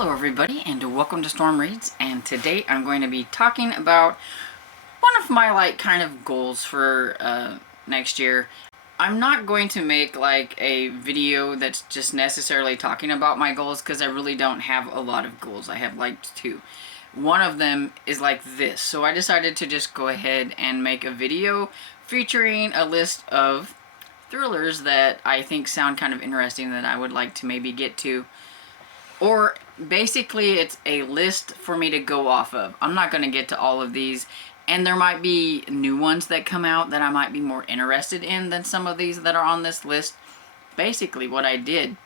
Hello everybody and welcome to Storm Reads, and today I'm going to be talking about one of my kind of goals for next year. I'm not going to make a video that's just necessarily talking about my goals because I really don't have a lot of goals. I have two. One of them is like this, so I decided to just go ahead and make a video featuring a list of thrillers that I think sound kind of interesting that I would like to maybe get to. Or basically it's a list for me to go off of. I'm not going to get to all of these, and there might be new ones that come out that I might be more interested in than some of these that are on this list. Basically what I did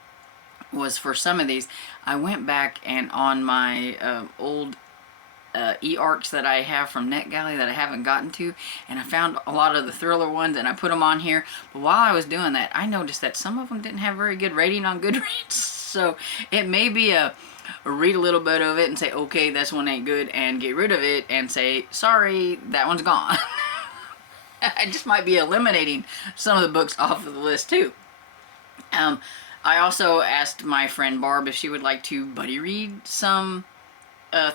was, for some of these, I went back and on my old e-arcs that I have from NetGalley that I haven't gotten to, and I found a lot of the thriller ones and I put them on here. But while I was doing that, I noticed that some of them didn't have very good rating on Goodreads. So it may be a read a little bit of it and say, okay, this one ain't good, and get rid of it and say, sorry, that one's gone. I just might be eliminating some of the books off of the list too. I also asked my friend Barb if she would like to buddy read some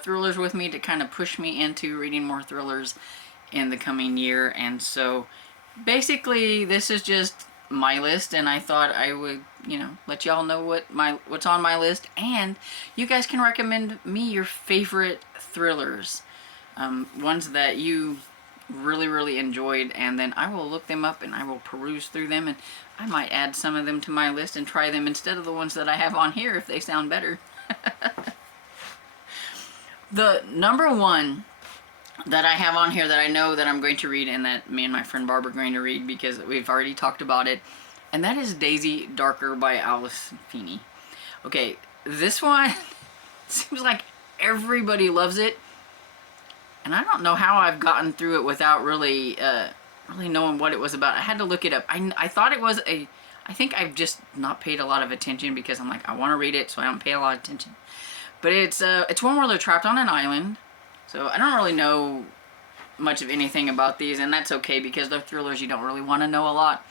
thrillers with me to kind of push me into reading more thrillers in the coming year. And so basically this is just my list, and I thought I would, let y'all know what's on my list, and you guys can recommend me your favorite thrillers, ones that you really enjoyed, and then I will look them up and I will peruse through them, and I might add some of them to my list and try them instead of the ones that I have on here if they sound better. The number one that I have on here that I know that I'm going to read, and that me and my friend Barb are going to read because we've already talked about it, and that is Daisy Darker by Alice Feeney. Okay, this one seems like everybody loves it, and I don't know how I've gotten through it without really knowing what it was about. I had to look it up. I thought it was I think I've just not paid a lot of attention because I'm like, I want to read it, so I don't pay a lot of attention. But it's one where they're trapped on an island. So I don't really know much of anything about these, and that's okay because they're thrillers. You don't really want to know a lot.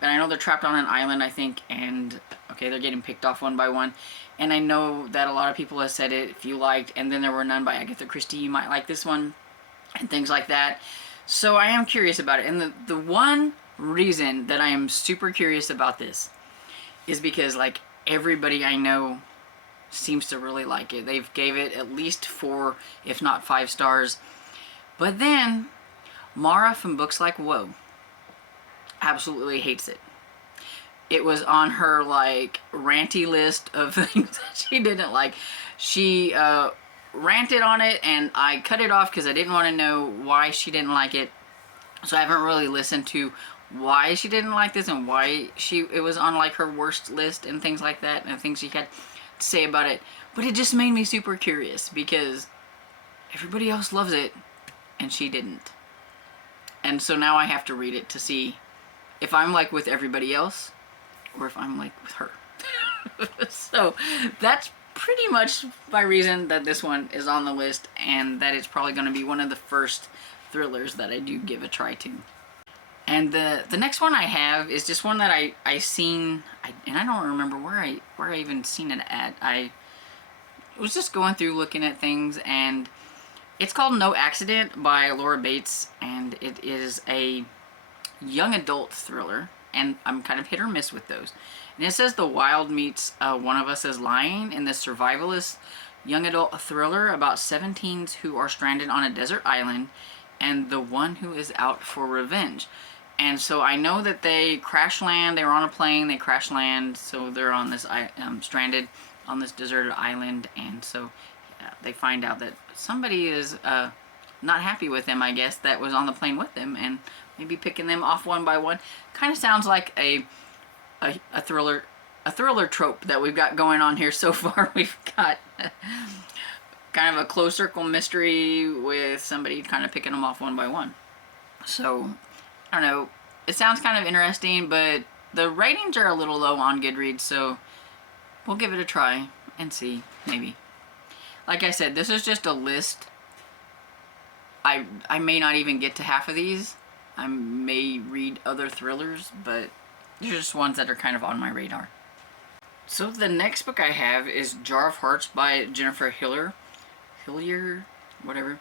But I know they're trapped on an island, I think, and okay, they're getting picked off one by one. And I know that a lot of people have said it, if you liked And Then There Were None by Agatha Christie, you might like this one, and things like that. So I am curious about it. And the one reason that I am super curious about this is because everybody I know seems to really like it. They've gave it at least 4, if not 5 stars. But then Mara from Books Like Whoa absolutely hates it. It was on her ranty list of things that she didn't like. She ranted on it, and I cut it off because I didn't want to know why she didn't like it. So I haven't really listened to why she didn't like this and why it was on her worst list and things like that, and things she had to say about it. But it just made me super curious because everybody else loves it and she didn't. And so now I have to read it to see if I'm with everybody else or if I'm with her. So that's pretty much my reason that this one is on the list, and that it's probably going to be one of the first thrillers that I do give a try to. And the next one I have is just one that I seen, and I don't remember where I even seen it at. I was just going through looking at things, and it's called No Accident by Laura Bates, and it is a young adult thriller, and I'm kind of hit or miss with those. And it says the wild meets One of Us is Lying in this survivalist young adult thriller about 17s who are stranded on a desert island and the one who is out for revenge. And so I know that they crash land. They were on a plane. They crash land. So they're on this stranded on this deserted island. And so they find out that somebody is not happy with them, I guess, that was on the plane with them, and maybe picking them off one by one. Kind of sounds like a thriller trope that we've got going on here so far. We've got kind of a closed circle mystery with somebody kind of picking them off one by one. So I don't know, it sounds kind of interesting, but the ratings are a little low on Goodreads, so we'll give it a try and see, maybe. Like I said, this is just a list. I may not even get to half of these. I may read other thrillers, but they're just ones that are kind of on my radar. So the next book I have is Jar of Hearts by Jennifer Hillier, whatever.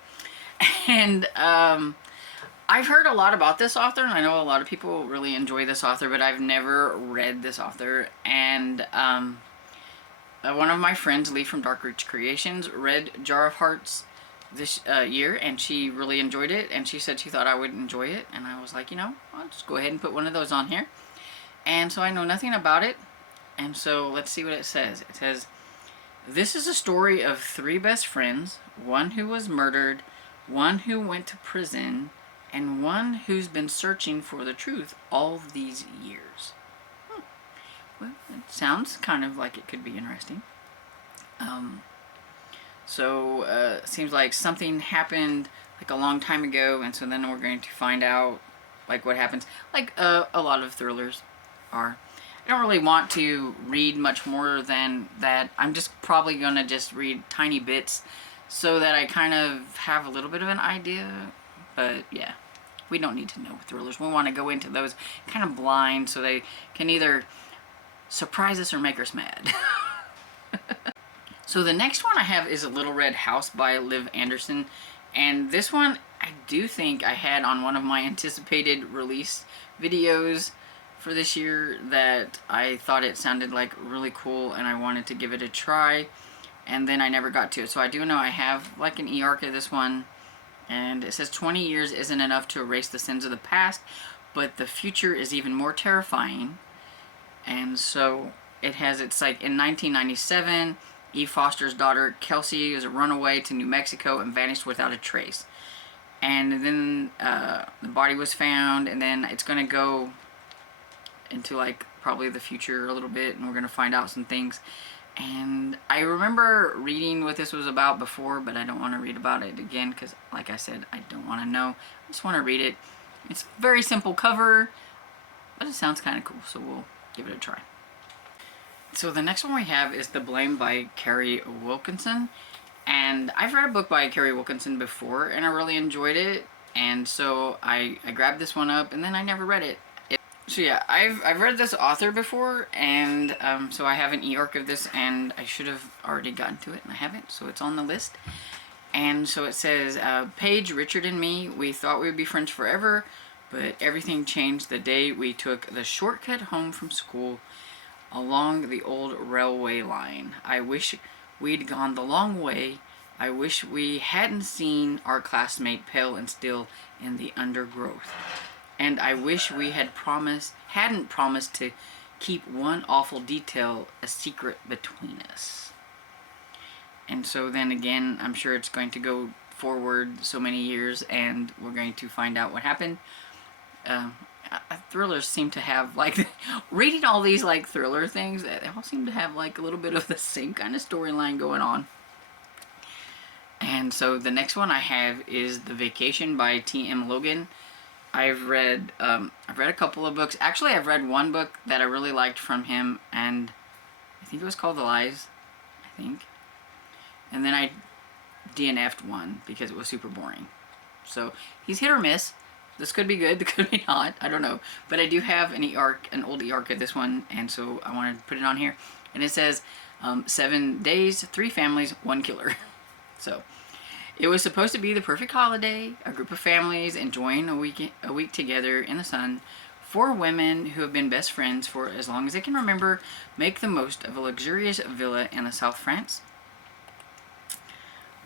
And I've heard a lot about this author, and I know a lot of people really enjoy this author, but I've never read this author. And one of my friends, Lee from Dark Reach Creations, read Jar of Hearts this year, and she really enjoyed it, and she said she thought I would enjoy it, and I was like, you know, I'll just go ahead and put one of those on here. And so I know nothing about it, and so let's see what it says. It says, this is a story of 3 best friends, one who was murdered, one who went to prison, and one who's been searching for the truth all these years. Well, it sounds kind of like it could be interesting. Seems like something happened like a long time ago, and so then we're going to find out like what happens, like a lot of thrillers are. I don't really want to read much more than that. I'm just probably gonna just read tiny bits so that I kind of have a little bit of an idea. But yeah, we don't need to know thrillers. We want to go into those kind of blind so they can either surprise us or make us mad. So the next one I have is A Little Red House by Liv Anderson, and this one I do think I had on one of my anticipated release videos for this year, that I thought it sounded like really cool and I wanted to give it a try, and then I never got to it. So I do know I have like an e-arc of this one, and it says 20 years isn't enough to erase the sins of the past, but the future is even more terrifying. And so it's like in 1997, E. Foster's daughter Kelsey was a runaway to New Mexico and vanished without a trace. And then the body was found, and then it's going to go into like probably the future a little bit, and we're going to find out some things. And I remember reading what this was about before, but I don't want to read about it again because, like I said, I don't want to know. I just want to read it. It's a very simple cover, but it sounds kind of cool, so we'll give it a try. So the next one we have is The Blame by Carrie Wilkinson. And I've read a book by Carrie Wilkinson before, and I really enjoyed it. And so I grabbed this one up, and then I never read it. So yeah, I've read this author before, and so I have an e-arc of this, and I should have already gotten to it, and I haven't, so it's on the list. And so it says, Paige, Richard, and me, we thought we would be friends forever, but everything changed the day we took the shortcut home from school along the old railway line. I wish we'd gone the long way. I wish we hadn't seen our classmate pale and still in the undergrowth. And I wish we hadn't promised to keep one awful detail a secret between us. And so then again, I'm sure it's going to go forward so many years, and we're going to find out what happened. Thrillers seem to have, like, reading all these, like, thriller things, they all seem to have, like, a little bit of the same kind of storyline going on. And so the next one I have is The Vacation by T.M. Logan. I've read a couple of books. Actually, I've read one book that I really liked from him, and I think it was called The Lies, I think. And then I DNF'd one because it was super boring. So he's hit or miss. This could be good, this could be not, I don't know. But I do have an e-arc, an old e-arc of this one, and so I wanted to put it on here. And it says, 7 days, 3 families, 1 killer. So, it was supposed to be the perfect holiday, a group of families enjoying a week together in the sun. 4 women who have been best friends for as long as they can remember make the most of a luxurious villa in the South France.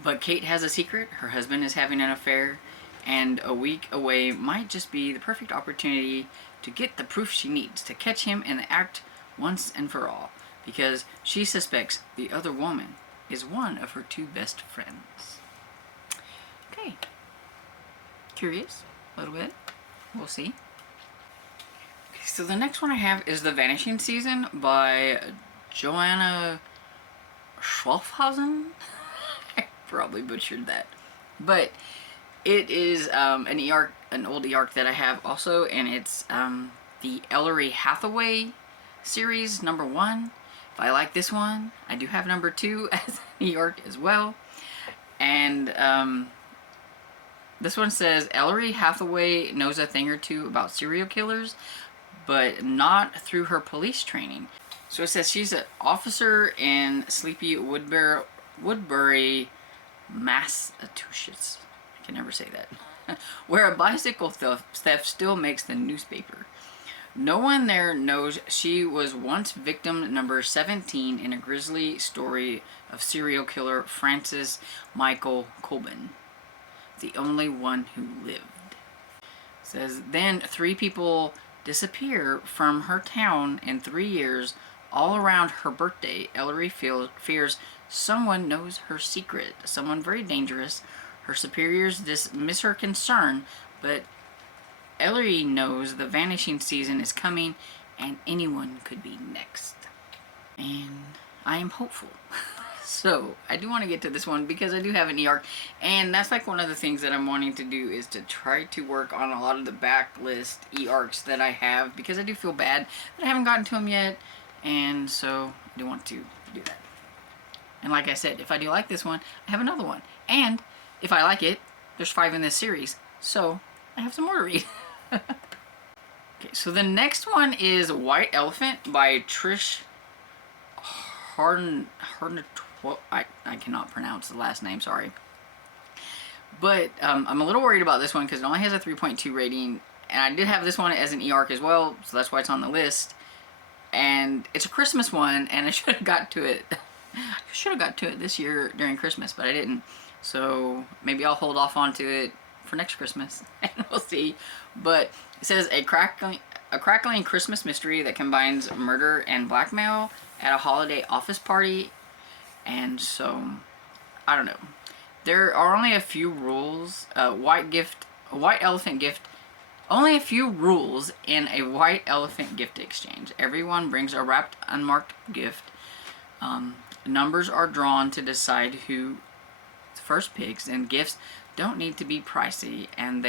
But Kate has a secret, her husband is having an affair, and a week away might just be the perfect opportunity to get the proof she needs to catch him in the act once and for all, because she suspects the other woman is one of her 2 best friends. Okay. Curious? A little bit? We'll see. Okay, so the next one I have is The Vanishing Season by Joanna Schwalfhausen. I probably butchered that. But it is an old e-arc that I have also, and it's the Ellery Hathaway series, #1. If I like this one, I do have #2 as an e-arc as well. And this one says, Ellery Hathaway knows a thing or two about serial killers, but not through her police training. So it says she's an officer in sleepy Woodbury, Massachusetts. I can never say that. Where a bicycle theft still makes the newspaper. No one there knows she was once victim number 17 in a grisly story of serial killer Francis Michael Colbin, the only one who lived. It says then 3 people disappear from her town in 3 years, all around her birthday. Ellery fears someone knows her secret, someone very dangerous. Her superiors dismiss her concern, but Ellery knows the vanishing season is coming and anyone could be next. And I am hopeful. So I do want to get to this one because I do have an e-arc, and that's like one of the things that I'm wanting to do is to try to work on a lot of the backlist e-arcs that I have, because I do feel bad that I haven't gotten to them yet, and so I do want to do that. And like I said, if I do like this one, I have another one, and if I like it, there's 5 in this series, so I have some more to read. Okay, so the next one is White Elephant by Trish Harden. I cannot pronounce the last name, sorry. But I'm a little worried about this one because it only has a 3.2 rating, and I did have this one as an e-arc as well, so that's why it's on the list. And it's a Christmas one, and I should have got to it. I should have got to it this year during Christmas, but I didn't. So maybe I'll hold off onto it for next Christmas, and we'll see. But it says a crackling Christmas mystery that combines murder and blackmail at a holiday office party. And so, I don't know. There are only a few rules. White elephant gift. Only a few rules in a white elephant gift exchange. Everyone brings a wrapped, unmarked gift. Numbers are drawn to decide who first picks, and gifts don't need to be pricey, and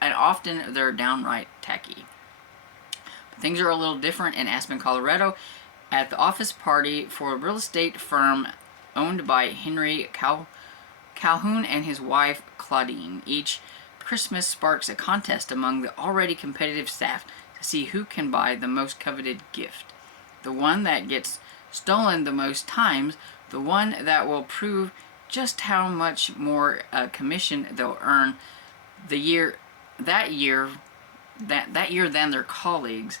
often they're downright tacky. But things are a little different in Aspen, Colorado, at the office party for a real estate firm owned by Henry Calhoun and his wife Claudine. Each Christmas sparks a contest among the already competitive staff to see who can buy the most coveted gift. The one that gets stolen the most times, the one that will prove just how much more commission they'll earn that year than their colleagues.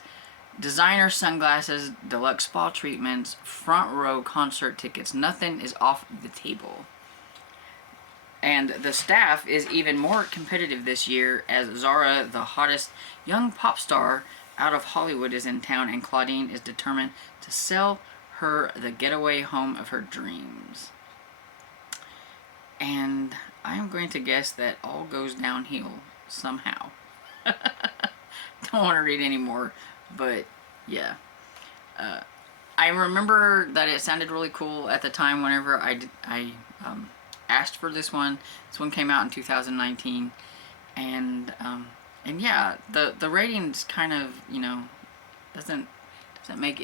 Designer sunglasses, deluxe spa treatments, front row concert tickets, nothing is off the table. And the staff is even more competitive this year, as Zara, the hottest young pop star out of Hollywood, is in town, and Claudine is determined to sell her the getaway home of her dreams. And I am going to guess that all goes downhill somehow. Don't want to read anymore, but yeah. I remember that it sounded really cool at the time whenever I asked for this one. This one came out in 2019, and yeah, the ratings kind of, you know, doesn't make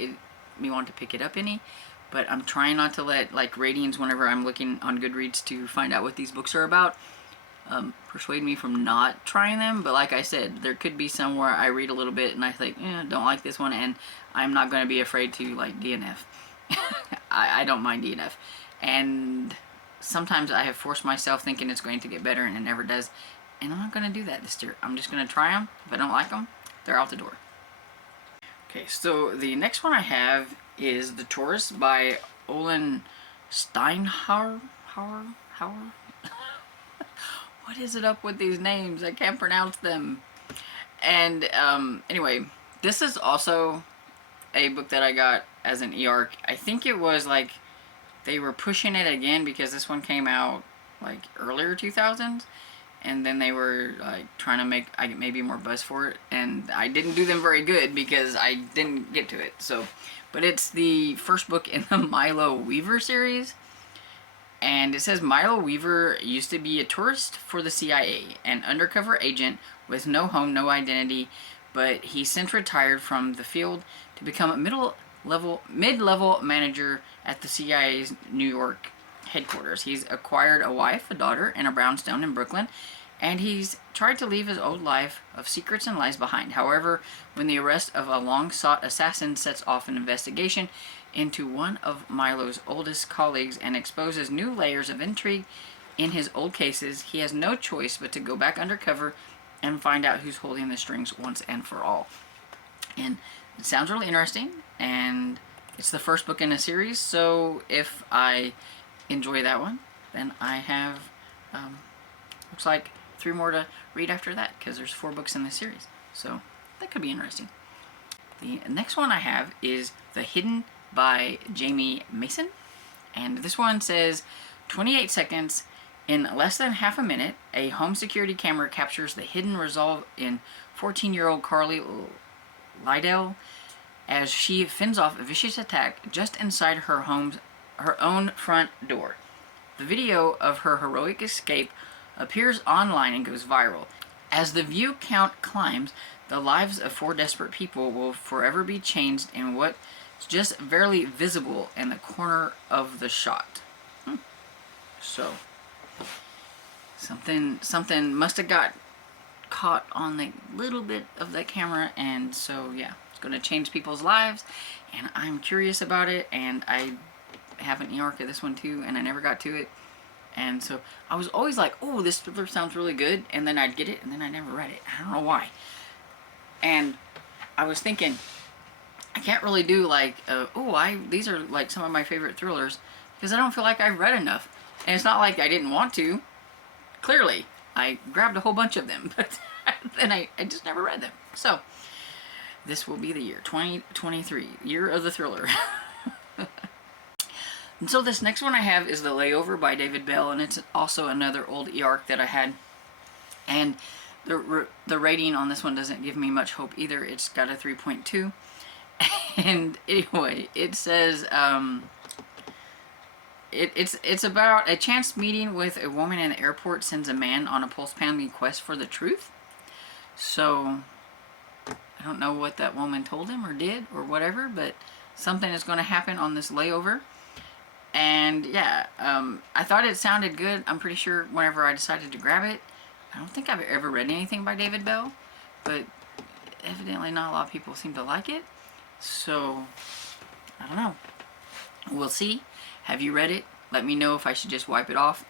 me want to pick it up any. But I'm trying not to let like ratings whenever I'm looking on Goodreads to find out what these books are about persuade me from not trying them. But like I said, there could be some where I read a little bit and I think, don't like this one, and I'm not going to be afraid to like DNF. I don't mind DNF, and sometimes I have forced myself thinking it's going to get better and it never does, and I'm not going to do that this year. I'm just going to try them. If I don't like them, they're out the door. Okay, so the next one I have is The Taurus by Olin Steinhauer. What is it up with these names? I can't pronounce them. And anyway, this is also a book that I got as an e-arc. I think it was like they were pushing it again because this one came out like earlier 2000s, and then they were like trying to make maybe more buzz for it, and I didn't do them very good because I didn't get to it. So, but it's the first book in the Milo Weaver series. And it says Milo Weaver used to be a tourist for the CIA, an undercover agent with no home, no identity, but he since retired from the field to become a mid-level manager at the CIA's New York headquarters. He's acquired a wife, a daughter, and a brownstone in Brooklyn, and he's tried to leave his old life of secrets and lies behind. However, when the arrest of a long-sought assassin sets off an investigation into one of Milo's oldest colleagues and exposes new layers of intrigue in his old cases, he has no choice but to go back undercover and find out who's holding the strings once and for all. And it sounds really interesting, and it's the first book in a series, so if I enjoy that one, then I have, looks like 3 more to read after that, because there's 4 books in this series. So that could be interesting. The next one I have is The Hidden by Jamie Mason. And this one says, 28 seconds. In less than half a minute, a home security camera captures the hidden resolve in 14-year-old Carly Liddell as she fends off a vicious attack just inside her own front door. The video of her heroic escape appears online and goes viral. As the view count climbs, the lives of 4 desperate people will forever be changed in what's just barely visible in the corner of the shot. So, something must have got caught on the little bit of that camera, and so yeah, it's going to change people's lives, and I'm curious about it, and I have an e-arc of this one too, and I never got to it. And so I was always like, oh, this thriller sounds really good, and then I'd get it, and then I never read it. I don't know why. And I was thinking, I can't really do like, these are like some of my favorite thrillers, because I don't feel like I've read enough. And it's not like I didn't want to. Clearly, I grabbed a whole bunch of them, but then I just never read them. So, this will be the year, 2023, year of the thriller. And so this next one I have is The Layover by David Bell, and it's also another old e-arc that I had. And the rating on this one doesn't give me much hope either. It's got a 3.2. And anyway, it says, it's about a chance meeting with a woman in the airport sends a man on a pulse-pounding quest for the truth. So, I don't know what that woman told him or did or whatever, but something is going to happen on this layover. And yeah, I thought it sounded good. I'm pretty sure whenever I decided to grab it, I don't think I've ever read anything by David Bell, but evidently not a lot of people seem to like it. So, I don't know. We'll see. Have you read it? Let me know if I should just wipe it off.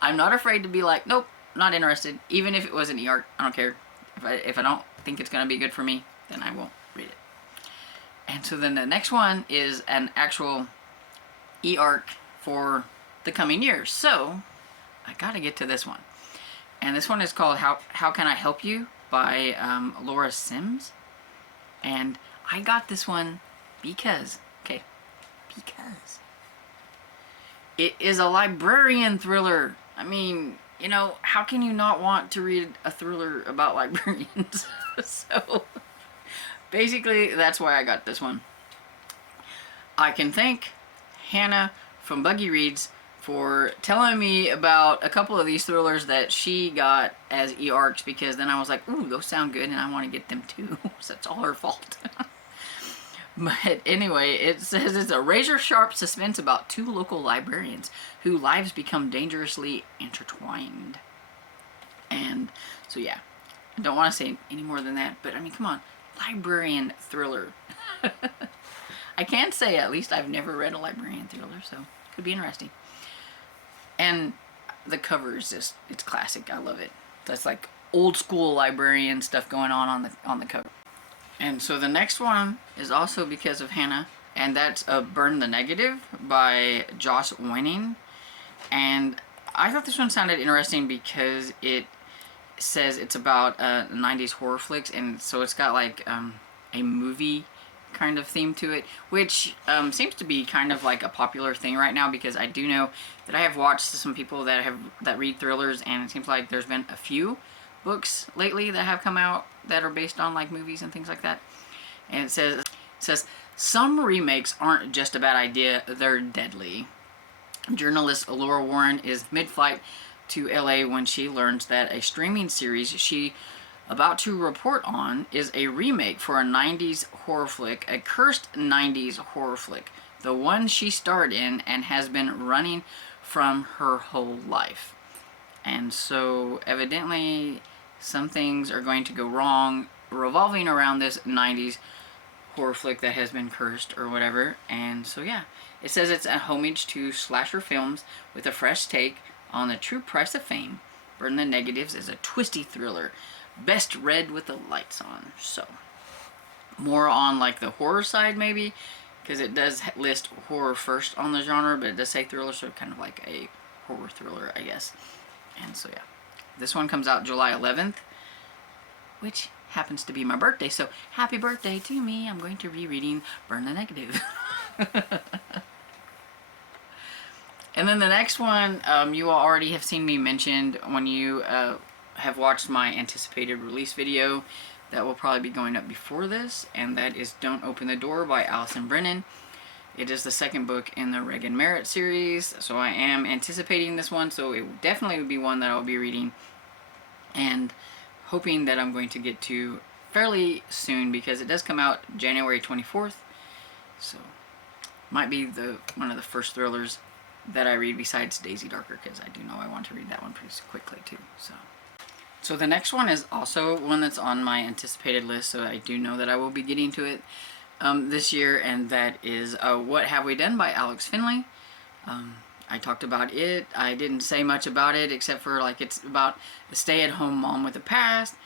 I'm not afraid to be like, nope, not interested. Even if it was an e-arc, I don't care. If I don't think it's going to be good for me, then I won't read it. And so then the next one is an actual e-arc for the coming years. So, I gotta get to this one. And this one is called How Can I Help You by Laura Sims. And I got this one because it is a librarian thriller. I mean, you know, how can you not want to read a thriller about librarians? So, basically, that's why I got this one. I can thank Hannah from Buggy Reads for telling me about a couple of these thrillers that she got as e-arcs, because then I was like, ooh, those sound good and I want to get them too. So it's all her fault. But anyway, it says it's a razor-sharp suspense about 2 local librarians whose lives become dangerously intertwined. And so yeah, I don't want to say any more than that, but I mean, come on, librarian thriller. I can say at least I've never read a librarian thriller, so it could be interesting. And the cover is just, it's classic. I love it. That's like old school librarian stuff going on the cover. And so the next one is also because of Hannah, and that's Burn the Negative by Joss Winning. And I thought this one sounded interesting because it says it's about 90s horror flicks, and so it's got like a movie kind of theme to it, which seems to be kind of like a popular thing right now, because I do know that I have watched some people that read thrillers, and it seems like there's been a few books lately that have come out that are based on like movies and things like that. And it says some remakes aren't just a bad idea, they're deadly. Journalist Laura Warren is mid-flight to LA when she learns that a streaming series she about to report on is a remake for a 90s horror flick, a cursed 90s horror flick, the one she starred in and has been running from her whole life. And so evidently some things are going to go wrong revolving around this 90s horror flick that has been cursed or whatever. And so yeah, it says it's a homage to slasher films with a fresh take on the true price of fame. Burn the Negatives is a twisty thriller, best read with the lights on. So more on like the horror side maybe, because it does list horror first on the genre, but it does say thriller, so kind of like a horror thriller, I guess. And so yeah, this one comes out July 11th, which happens to be my birthday, so happy birthday to me. I'm going to be reading Burn the Negative. And then the next one, you all already have seen me mentioned when you have watched my anticipated release video. That will probably be going up before this, and that is Don't Open the Door by Allison Brennan. It is the second book in the Regan Merritt series, so I am anticipating this one, so it definitely would be one that I'll be reading and hoping that I'm going to get to fairly soon, because it does come out January 24th, so might be one of the first thrillers that I read besides Daisy Darker, because I do know I want to read that one pretty quickly too. So the next one is also one that's on my anticipated list, so I do know that I will be getting to it this year, and that is What Have We Done by Alex Finley. I talked about it. I didn't say much about it except for like it's about a stay-at-home mom with a past,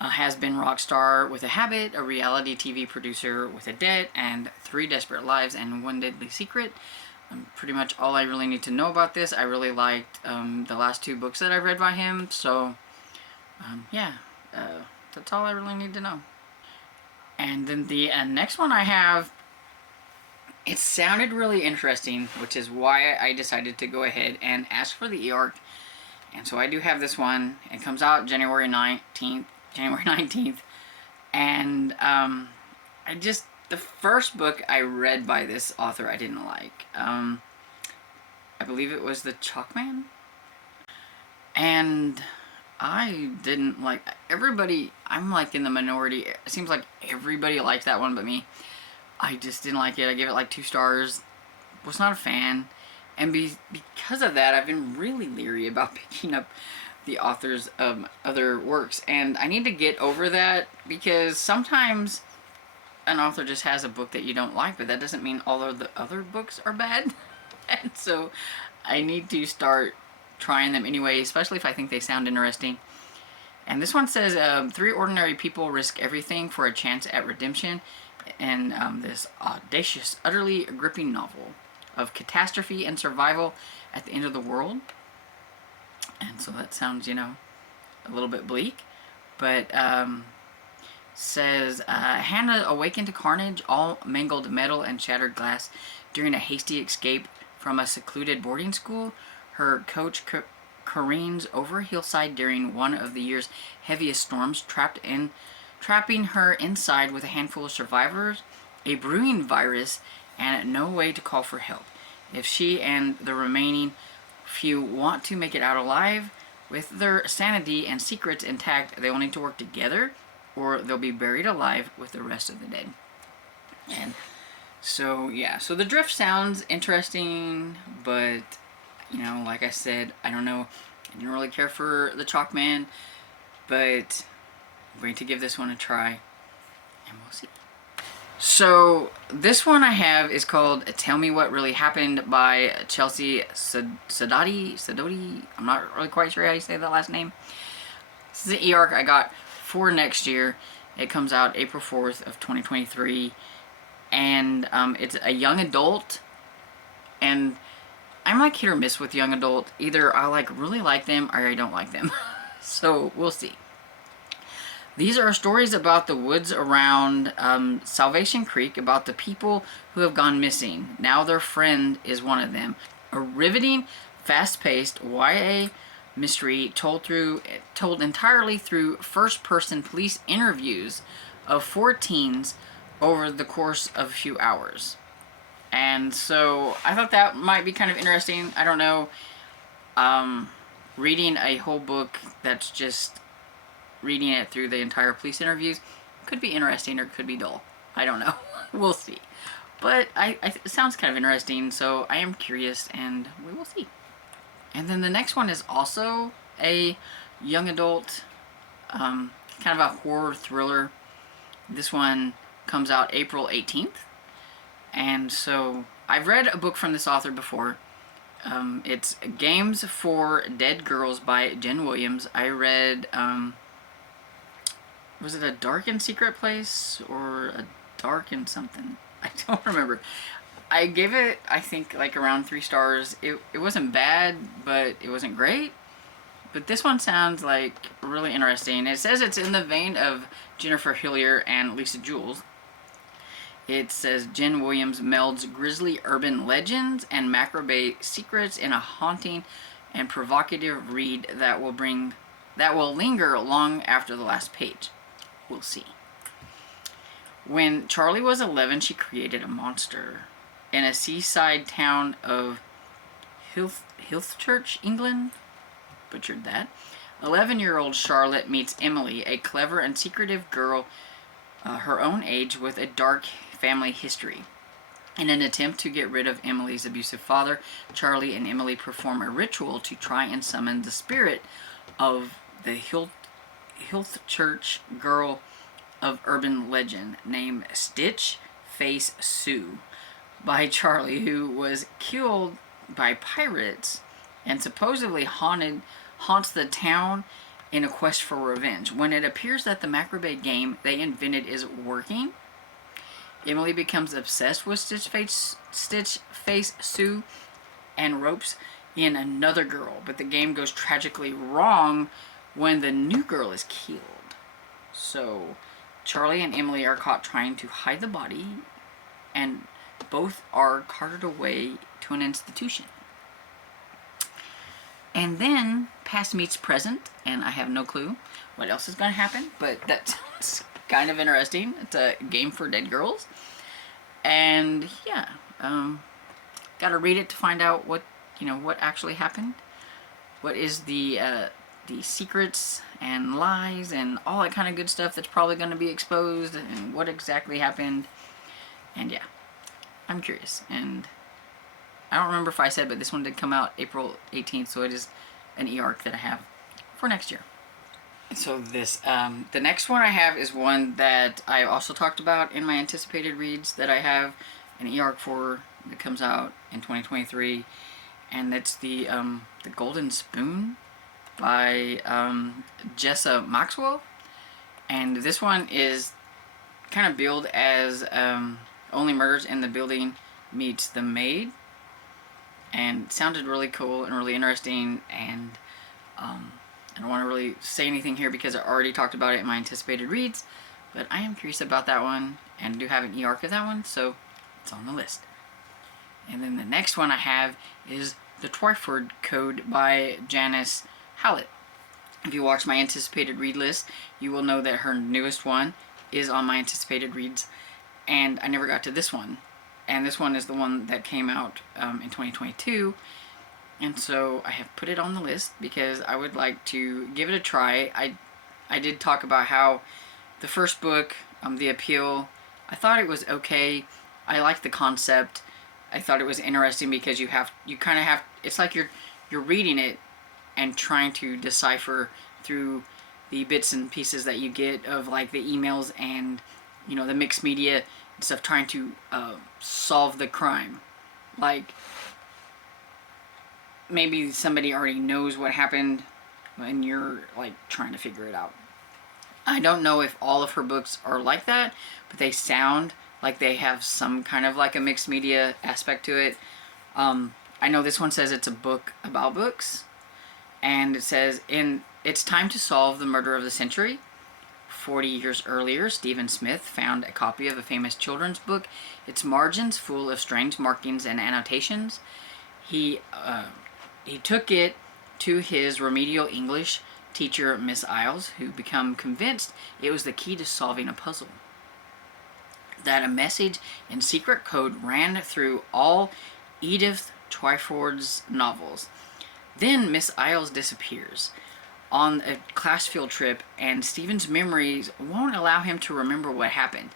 has-been rock star with a habit, a reality TV producer with a debt, and 3 desperate lives and 1 deadly secret. Pretty much all I really need to know about this. I really liked the last 2 books that I've read by him, so yeah, that's all I really need to know. And then the next one I have, it sounded really interesting, which is why I decided to go ahead and ask for the e-arc. And so I do have this one. It comes out January 19th. And the first book I read by this author I didn't like. I believe it was The Chalkman. And I didn't like, everybody, I'm like in the minority. It seems like everybody liked that one but me. I just didn't like it. I gave it like 2 stars. Was not a fan. And because of that, I've been really leery about picking up the author's other works. And I need to get over that, because sometimes an author just has a book that you don't like, but that doesn't mean all of the other books are bad. And so I need to start trying them anyway, especially if I think they sound interesting. And this one says 3 ordinary people risk everything for a chance at redemption, and this audacious, utterly gripping novel of catastrophe and survival at the end of the world. And so that sounds, a little bit bleak, but says Hannah awakened to carnage, all mangled metal and shattered glass during a hasty escape from a secluded boarding school. Her coach careens over a hillside during one of the year's heaviest storms, trapping her inside with a handful of survivors, a brewing virus, and no way to call for help. If she and the remaining few want to make it out alive, with their sanity and secrets intact, they will need to work together, or they'll be buried alive with the rest of the dead. And so, yeah, so the drift sounds interesting, but, like I said, I don't know, I didn't really care for The Chalkman, but I'm going to give this one a try, and we'll see. So, this one I have is called Tell Me What Really Happened by Chelsea Sadoti. I'm not really quite sure how you say that last name. This is an e-arc I got for next year. It comes out April 4th of 2023. And it's a young adult. And I'm like hit or miss with young adult. Either I really like them or I don't like them. So, we'll see. These are stories about the woods around Salvation Creek, about the people who have gone missing. Now their friend is one of them. A riveting, fast-paced YA mystery told entirely through first-person police interviews of 4 teens over the course of a few hours. And so I thought that might be kind of interesting. I don't know. Reading a whole book that's just reading it through the entire police interviews could be interesting or it could be dull. I don't know. We'll see. But it sounds kind of interesting, so I am curious, and we will see. And then the next one is also a young adult, kind of a horror thriller. This one comes out April 18th. And so I've read a book from this author before. It's Games for Dead Girls by Jen Williams. I read, was it A Dark and Secret Place or A Dark and something? I don't remember. I gave it, I think, like around 3 stars. It wasn't bad, but it wasn't great. But this one sounds like really interesting. It says it's in the vein of Jennifer Hillier and Lisa Jules. It says Jen Williams melds grisly urban legends and macabre secrets in a haunting and provocative read that will linger long after the last page. We'll see. When Charlie was 11, she created a monster. In a seaside town of Hilthchurch, England, butchered that, 11-year-old Charlotte meets Emily, a clever and secretive girl her own age with a dark family history. In an attempt to get rid of Emily's abusive father, Charlie and Emily perform a ritual to try and summon the spirit of the Hilthchurch girl of urban legend named Stitch Face Sue by Charlie, who was killed by pirates and supposedly haunts the town in a quest for revenge. When it appears that the macabre game they invented is working, Emily becomes obsessed with Stitch Face Sue and ropes in another girl, but the game goes tragically wrong when the new girl is killed. So Charlie and Emily are caught trying to hide the body, and both are carted away to an institution. And then past meets present, and I have no clue what else is going to happen, but that sounds kind of interesting. It's a game for dead girls. And yeah, gotta read it to find out what actually happened. What is the secrets and lies and all that kind of good stuff that's probably going to be exposed, and what exactly happened. And yeah, I'm curious. And I don't remember if I said, but this one did come out April 18th, so it is an e-arc that I have for next year. So this, the next one I have is one that I also talked about in my anticipated reads that I have an e-arc for that comes out in 2023, and it's the Golden Spoon by Jessa Maxwell. And this one is kind of billed as Only Murders in the Building meets The Maid, and it sounded really cool and really interesting. And I don't want to really say anything here because I already talked about it in my anticipated reads, but I am curious about that one and do have an e-arc of that one, so it's on the list. And then the next one I have is The Twyford Code by Janice Hallett. If you watch my anticipated read list, you will know that her newest one is on my anticipated reads, and I never got to this one. And this one is the one that came out in 2022. And so I have put it on the list because I would like to give it a try. I did talk about how the first book, The Appeal, I thought it was okay. I liked the concept. I thought it was interesting because you kind of have, it's like you're reading it and trying to decipher through the bits and pieces that you get of like the emails and the mixed media and stuff, trying to solve the crime. Like, maybe somebody already knows what happened and you're like trying to figure it out. I don't know if all of her books are like that, but they sound like they have some kind of like a mixed media aspect to it. I know this one says it's a book about books, and it says, it's time to solve the murder of the century. 40 years earlier, Stephen Smith found a copy of a famous children's book, its margins full of strange markings and annotations. He took it to his remedial English teacher, Miss Isles, who became convinced it was the key to solving a puzzle. That a message in secret code ran through all Edith Twyford's novels. Then Miss Isles disappears on a class field trip, and Stephen's memories won't allow him to remember what happened.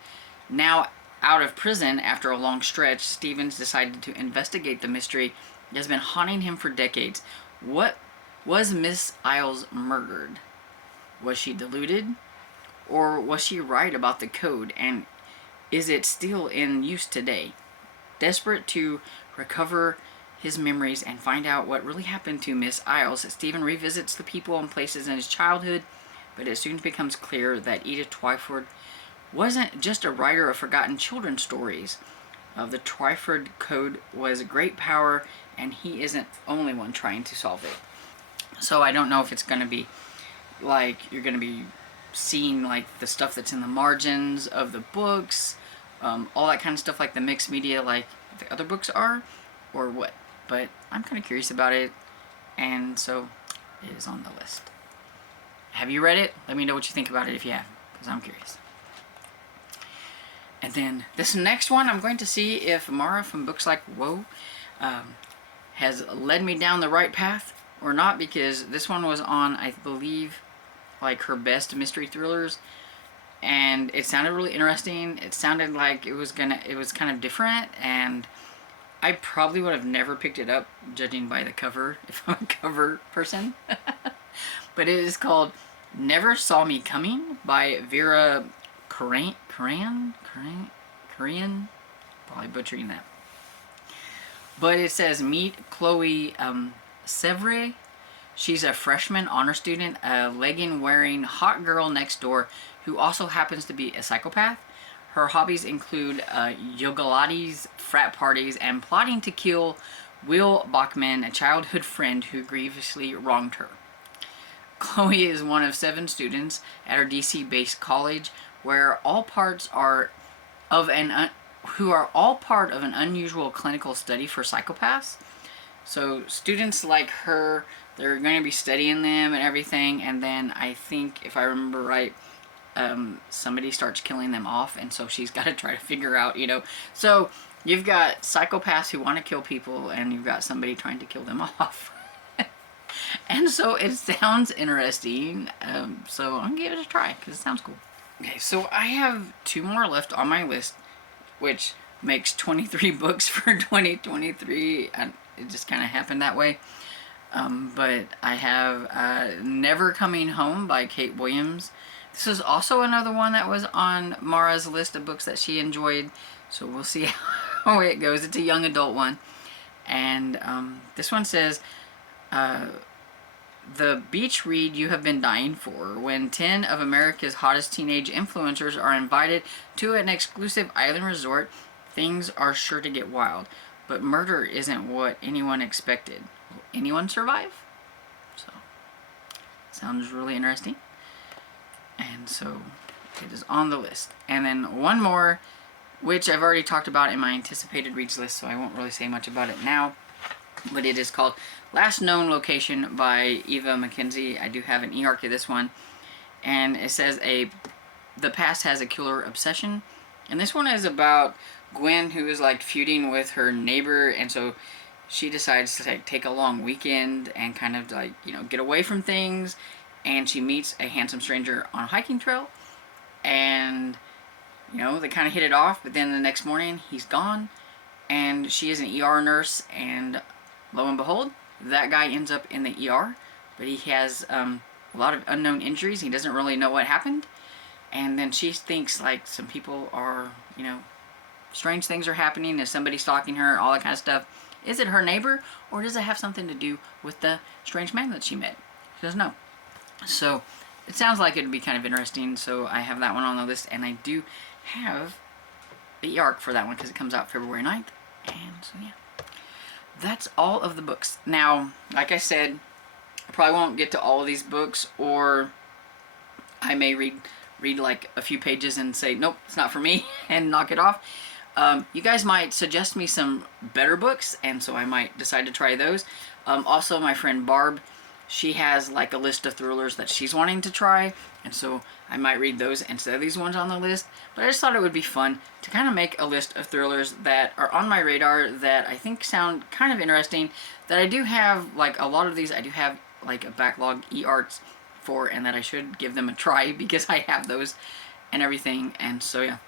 Now, out of prison after a long stretch, Stephen's decided to investigate the mystery that has been haunting him for decades. What Was Miss Isles murdered? Was she deluded? Or was she right about the code, and is it still in use today? Desperate to recover his memories and find out what really happened to Miss Isles, Stephen revisits the people and places in his childhood, but it soon becomes clear that Edith Twyford wasn't just a writer of forgotten children's stories. The Twyford Code was great power, and he isn't the only one trying to solve it. So I don't know if it's going to be like you're going to be seeing like the stuff that's in the margins of the books, all that kind of stuff, like the mixed media like the other books are, or what. But I'm kind of curious about it, and so it is on the list. Have you read it? Let me know what you think about it if you have, because I'm curious. And then this next one, I'm going to see if Mara from Books Like Whoa has led me down the right path or not, because this one was on, I believe, like her best mystery thrillers, and it sounded really interesting. It sounded like it was kind of different, and I probably would have never picked it up, judging by the cover, if I'm a cover person. But it is called Never Saw Me Coming by Vera Korean, probably butchering that. But it says meet Chloe Sevre. She's a freshman honor student, a legging-wearing hot girl next door who also happens to be a psychopath. Her hobbies include yogalates, frat parties, and plotting to kill Will Bachman, a childhood friend who grievously wronged her. Chloe is one of 7 students at her DC-based college, where all parts are of who are all part of an unusual clinical study for psychopaths. So students like her, they're going to be studying them and everything, and then I think, if I remember right, somebody starts killing them off, and so she's got to try to figure out, So you've got psychopaths who want to kill people, and you've got somebody trying to kill them off. And so it sounds interesting, so I'm going to give it a try, because it sounds cool. Okay, so I have 2 more left on my list, which makes 23 books for 2023, and it just kind of happened that way. But I have Never Coming Home by Kate Williams. This is also another one that was on Mara's list of books that she enjoyed, so we'll see how it goes. It's a young adult one. And this one says, the beach read you have been dying for. When 10 of America's hottest teenage influencers are invited to an exclusive island resort, things are sure to get wild. But murder isn't what anyone expected. Will anyone survive? So, sounds really interesting. And so, it is on the list. And then one more, which I've already talked about in my anticipated reads list, so I won't really say much about it now. But it is called Last Known Location by Eva McKenzie. I do have an e-arc of this one. And it says the past has a killer obsession. And this one is about Gwen, who is like feuding with her neighbor, and so she decides to take a long weekend and kind of like, get away from things, and she meets a handsome stranger on a hiking trail, and they kind of hit it off, but then the next morning he's gone, and she is an ER nurse, and lo and behold, that guy ends up in the ER, but he has a lot of unknown injuries. He doesn't really know what happened, and then she thinks like some people are, strange things are happening. Is somebody stalking her? All that kind of stuff. Is it her neighbor, or does it have something to do with the strange man that she met? She doesn't know. So it sounds like it would be kind of interesting, so I have that one on the list, and I do have the arc for that one because it comes out February 9th, and so yeah. That's all of the books. Now, like I said, I probably won't get to all of these books, or I may read like a few pages and say, nope, it's not for me, and knock it off. You guys might suggest me some better books, and so I might decide to try those. Also, my friend Barb, she has like a list of thrillers that she's wanting to try, and so I might read those instead of these ones on the list. But I just thought it would be fun to kind of make a list of thrillers that are on my radar that I think sound kind of interesting, that I do have, like a lot of these I do have like a backlog e-arts for, and that I should give them a try because I have those and everything. And so yeah,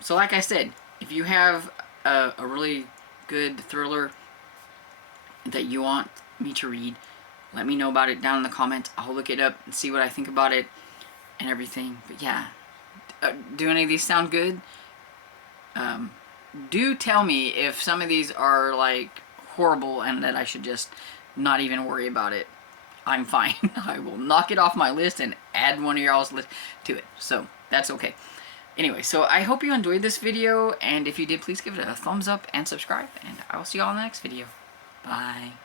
so like I said, if you have a really good thriller that you want me to read, let me know about it down in the comments. I'll look it up and see what I think about it and everything. But yeah, do any of these sound good? Do tell me if some of these are like horrible and that I should just not even worry about it. I'm fine. I will knock it off my list and add one of y'all's list to it. So that's okay. Anyway, so I hope you enjoyed this video, and if you did, please give it a thumbs up and subscribe, and I will see y'all in the next video. Bye.